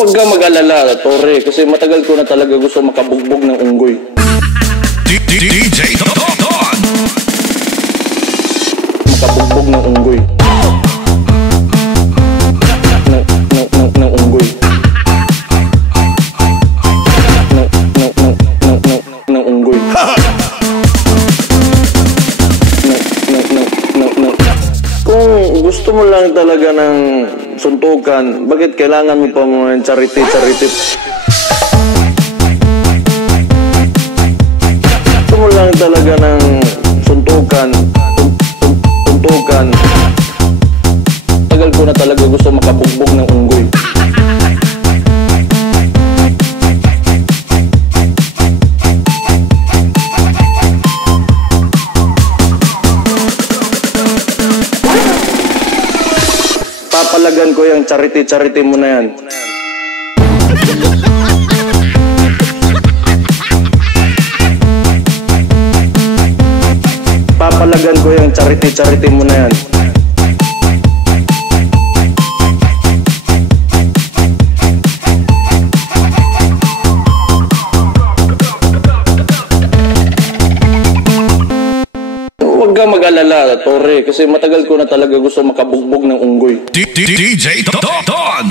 Huwag ka mag-alala, Torre, kasi matagal ko na talaga gusto makabugbog ng unggoy. DJ Don! Makabugbog ng unggoy. Ng unggoy. Ng unggoy. Kung gusto mo lang talaga ng suntukan, bakit kailangan mo pa mo ng charity? Gusto mo lang talaga ng suntukan. Tagal ko na talaga gusto makabugbog ng unggoy. Papalagan ko yung charity mo na yan. Papalagan ko yung charity mo na yan. Huwag ka mag-alala, Torre, kasi matagal ko na talaga gusto makabugbog ng unggoy. DJ Don!